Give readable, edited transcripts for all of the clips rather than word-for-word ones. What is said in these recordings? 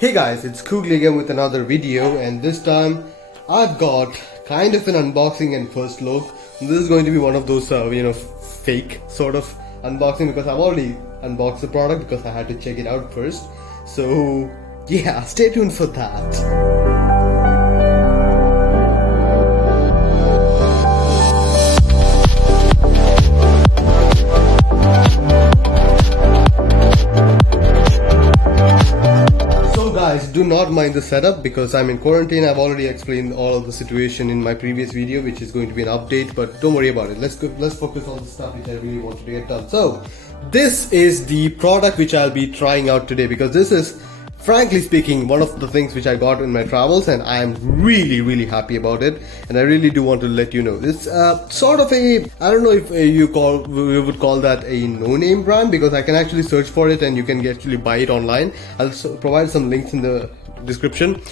Hey guys, it's Kugli again with another video, and this time I've got kind of an unboxing and first look. This is going to be one of those fake sort of unboxing because I've already unboxed the product because I had to check it out first. So yeah, stay tuned for that. Guys, do not mind the setup because I'm in quarantine. I've already explained all of the situation in my previous video, which is going to be an update, but don't worry about it. Let's focus on the stuff which I really wanted to get done. So this is the product which I'll be trying out today, because this is, frankly speaking, one of the things which I got in my travels, and I am really happy about it, and I really do want to let you know. It's sort of a, I don't know if you would call that a no-name brand, because I can actually search for it and you can actually buy it online. I'll provide some links in the description.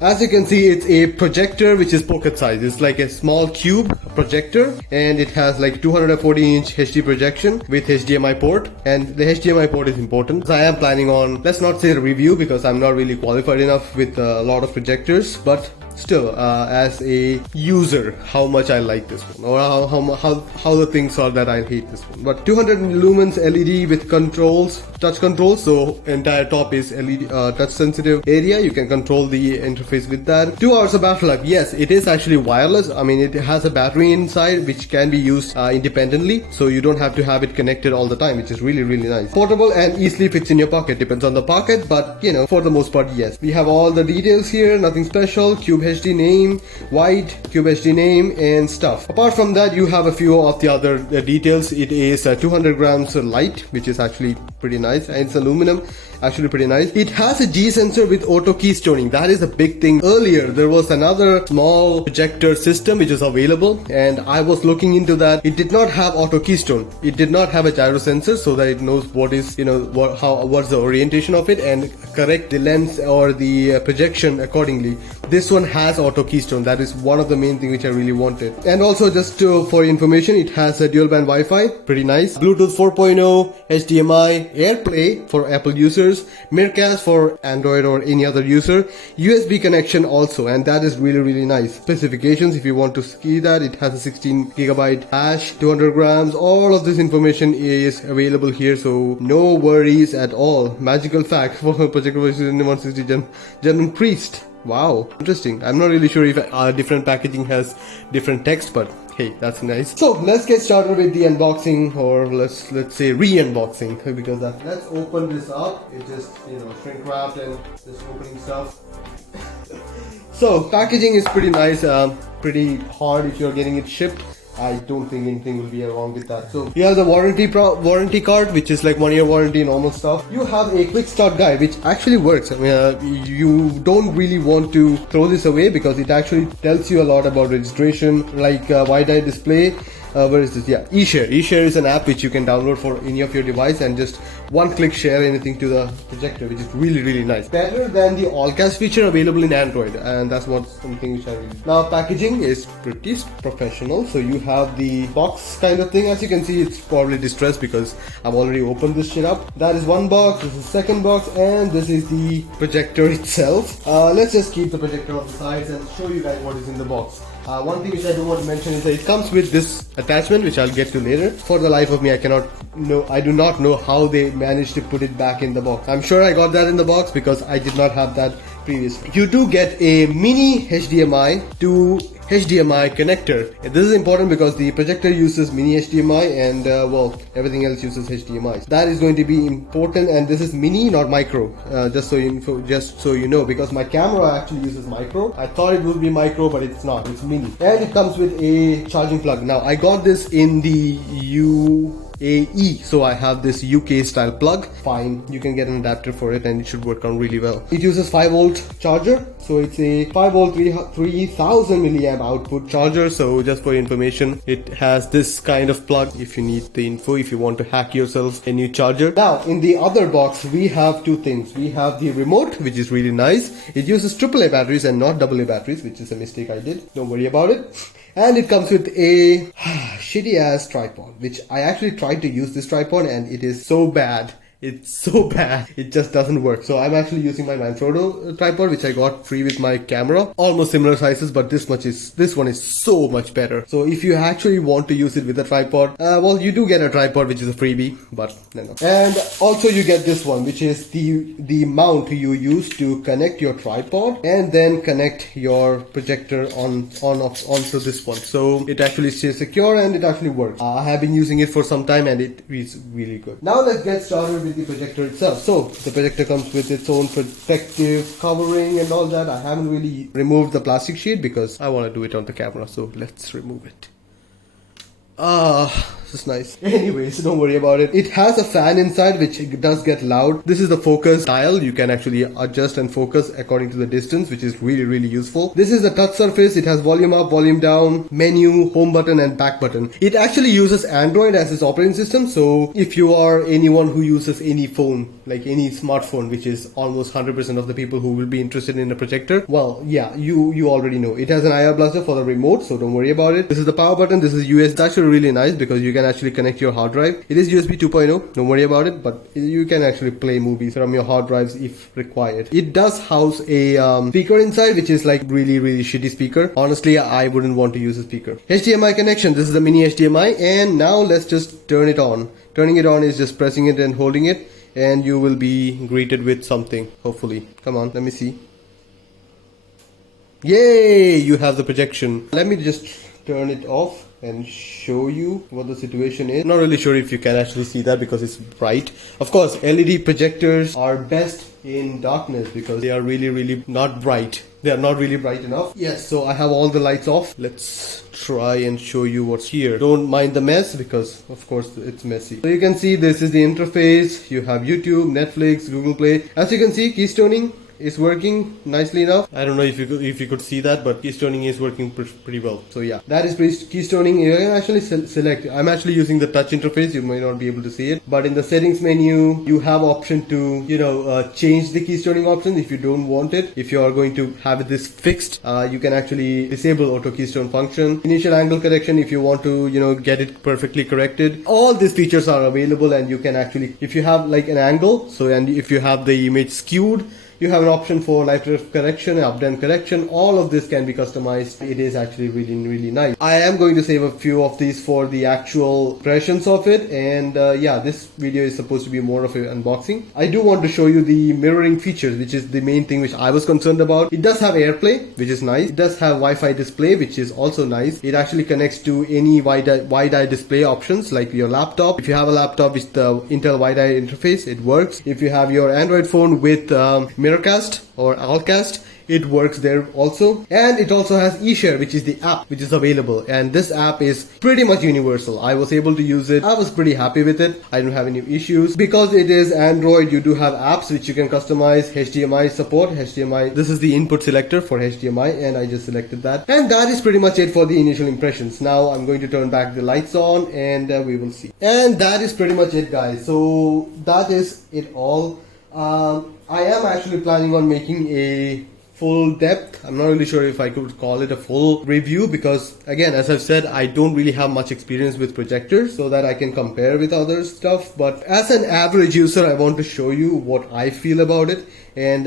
As you can see, it's a projector which is pocket size. It's like a small cube projector, and it has like 240-inch HD projection with HDMI port, and the HDMI port is important. So I am planning on, let's not say a review because I'm not really qualified enough with a lot of projectors, but still, as a user, how much I like this one, or how the things are that I hate this one. But 200 lumens LED with controls, touch controls, so entire top is LED, touch sensitive area. You can control the interface with that. 2 hours of battery life. Yes, it is actually wireless. I mean, it has a battery inside which can be used independently, so you don't have to have it connected all the time, which is really nice. Portable and easily fits in your pocket. Depends on the pocket, but you know, for the most part, yes. We have all the details here, nothing special. Cube HD name, white Cube HD name, and stuff. Apart from that, you have a few of the other details. It is 200 grams light, which is actually pretty nice, and it's aluminum, actually pretty nice. It has a G sensor with auto keystoning. That is a big thing. Earlier there was another small projector system which is available, and I was looking into that. It did not have auto keystone. It did not have a gyro sensor so that it knows what is, what's the orientation of it and correct the lens or the projection accordingly. This one has auto keystone. That is one of the main things which I really wanted. And also, just for information, it has a dual band Wi-Fi, pretty nice. Bluetooth 4.0, HDMI, AirPlay for Apple users, Miracast for Android or any other user, USB connection also, and that is really nice. Specifications, if you want to see that, it has a 16GB hash, 200 grams. All of this information is available here, so no worries at all. Magical fact for Projector version 160 German Priest. Wow, interesting. I'm not really sure if different packaging has different text, but hey, that's nice. So let's get started with the unboxing, or let's say re-unboxing, because let's open this up. It's just shrink wrapped and just opening stuff. So packaging is pretty nice, pretty hard if you're getting it shipped. I don't think anything will be wrong with that. So you have the warranty card, which is like 1 year warranty, normal stuff. You have a quick start guide, which actually works. I mean, you don't really want to throw this away because it actually tells you a lot about registration, like wide-eye display. Where is this? Yeah, eShare. eShare is an app which you can download for any of your device and just one-click share anything to the projector, which is really nice. Better than the all-cast feature available in Android, and that's something which I really. Now packaging is pretty professional. So you have the box kind of thing. As you can see, it's probably distressed because I've already opened this shit up. That is one box. This is the second box, and this is the projector itself. Let's just keep the projector on the sides and show you guys what is in the box. One thing which I do want to mention is that it comes with this attachment, which I'll get to later. For the life of me, I do not know how they managed to put it back in the box. I'm sure I got that in the box because I did not have that previously. You do get a mini HDMI to HDMI connector. This is important because the projector uses mini HDMI and well, everything else uses HDMI. That is going to be important, and this is mini, not micro. Just so you know, because my camera actually uses micro. I thought it would be micro, but it's not. It's mini, and it comes with a charging plug. Now I got this in the UAE, so I have this UK style plug. Fine, you can get an adapter for it and it should work on really well. It uses 5-volt charger, so it's a 5-volt 3000 milliamp output charger. So just for information, it has this kind of plug if you need the info, if you want to hack yourself a new charger. Now in the other box we have two things. We have the remote, which is really nice. It uses AAA batteries and not AA batteries, which is a mistake I did. Don't worry about it. And it comes with a shitty ass tripod, which I actually tried to use this tripod and it is so bad. It's so bad. It just doesn't work. So I'm actually using my Manfrotto tripod, which I got free with my camera. Almost similar sizes, but this one is so much better. So if you actually want to use it with a tripod, well, you do get a tripod, which is a freebie, but no. And also you get this one, which is the mount you use to connect your tripod and then connect your projector onto this one. So it actually stays secure and it actually works. I have been using it for some time and it is really good. Now let's get started with the projector itself. So the projector comes with its own protective covering and all that. I haven't really removed the plastic sheet because I want to do it on the camera, so let's remove it. This is nice. Anyways, don't worry about it. It has a fan inside which does get loud. This is the focus dial. You can actually adjust and focus according to the distance, which is really useful. This is the touch surface. It has volume up, volume down, menu, home button and back button. It actually uses Android as its operating system. So if you are anyone who uses any phone, like any smartphone, which is almost 100% of the people who will be interested in a projector, well, yeah, you already know. It has an IR blaster for the remote, so don't worry about it. This is the power button. This is US. It's actually really nice because you can actually connect your hard drive. It is USB 2.0, don't worry about it, but you can actually play movies from your hard drives if required. It does house a speaker inside, which is like really shitty speaker. Honestly, I wouldn't want to use a speaker. HDMI connection. This is the mini HDMI, and now let's just turn it on. Turning it on is just pressing it and holding it, and you will be greeted with something, hopefully. Come on, let me see. Yay, you have the projection. Let me just turn it off and show you what the situation is. Not really sure if you can actually see that because it's bright. Of course, LED projectors are best in darkness because they are really not bright. They are not really bright enough. Yes, so I have all the lights off. Let's try and show you what's here. Don't mind the mess because of course it's messy. So you can see this is the interface. You have YouTube, Netflix, Google Play. As you can see, keystoning is working nicely enough. I don't know if you could see that, but keystoning is working pretty well. So yeah, that is keystoning. You can actually select. I'm actually using the touch interface. You might not be able to see it, but in the settings menu, you have option to change the keystoning option if you don't want it. If you are going to have this fixed, you can actually disable auto keystone function. Initial angle correction if you want to get it perfectly corrected. All these features are available, and you can actually, if you have like an angle, and if you have the image skewed, you have an option for light correction and up-down correction. All of this can be customized. It is actually really nice. I am going to save a few of these for the actual impressions of it, and yeah, this video is supposed to be more of an unboxing. I do want to show you the mirroring features, which is the main thing which I was concerned about. It does have AirPlay, which is nice. It does have Wi-Fi display, which is also nice. It actually connects to any wide-eye display options like your laptop. If you have a laptop with the Intel wide-eye interface, it works. If you have your Android phone with Miracast or Allcast, it works there also. And it also has eShare, which is the app which is available, and this app is pretty much universal. I was able to use it. I was pretty happy with it. I don't have any issues. Because it is Android, you do have apps which you can customize. HDMI support. HDMI, this is the input selector for HDMI, and I just selected that. And that is pretty much it for the initial impressions. Now I'm going to turn back the lights on, and we will see. And that is pretty much it, guys. So that is it all. I am actually planning on making a full depth. I'm not really sure if I could call it a full review because, again, as I've said, I don't really have much experience with projectors so that I can compare with other stuff. But as an average user, I want to show you what I feel about it and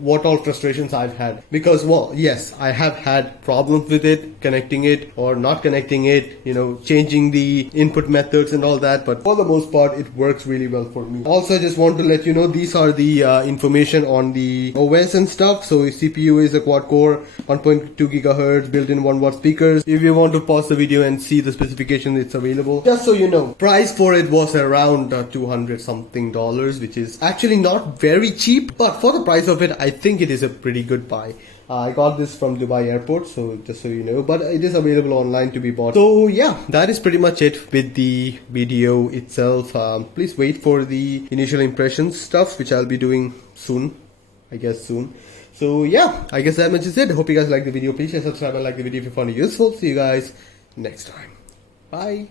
what all frustrations I've had. Because, well, yes, I have had problems with it, connecting it or not connecting it, changing the input methods and all that. But for the most part, it works really well for me. Also, I just want to let you know, these are the information on the OS and stuff. So CPU is a quad-core, 1.2 gigahertz, built-in 1-watt speakers. If you want to pause the video and see the specification, it's available. Just so you know, price for it was around $200 something, which is actually not very cheap, but for the price of it, I think it is a pretty good buy. I got this from Dubai airport, so just so you know, but it is available online to be bought. So yeah, that is pretty much it with the video itself. Please wait for the initial impressions stuff, which I'll be doing soon, I guess soon. So yeah, I guess that much is it. Hope you guys like the video. Please share, subscribe and like the video if you found it useful. See you guys next time. Bye.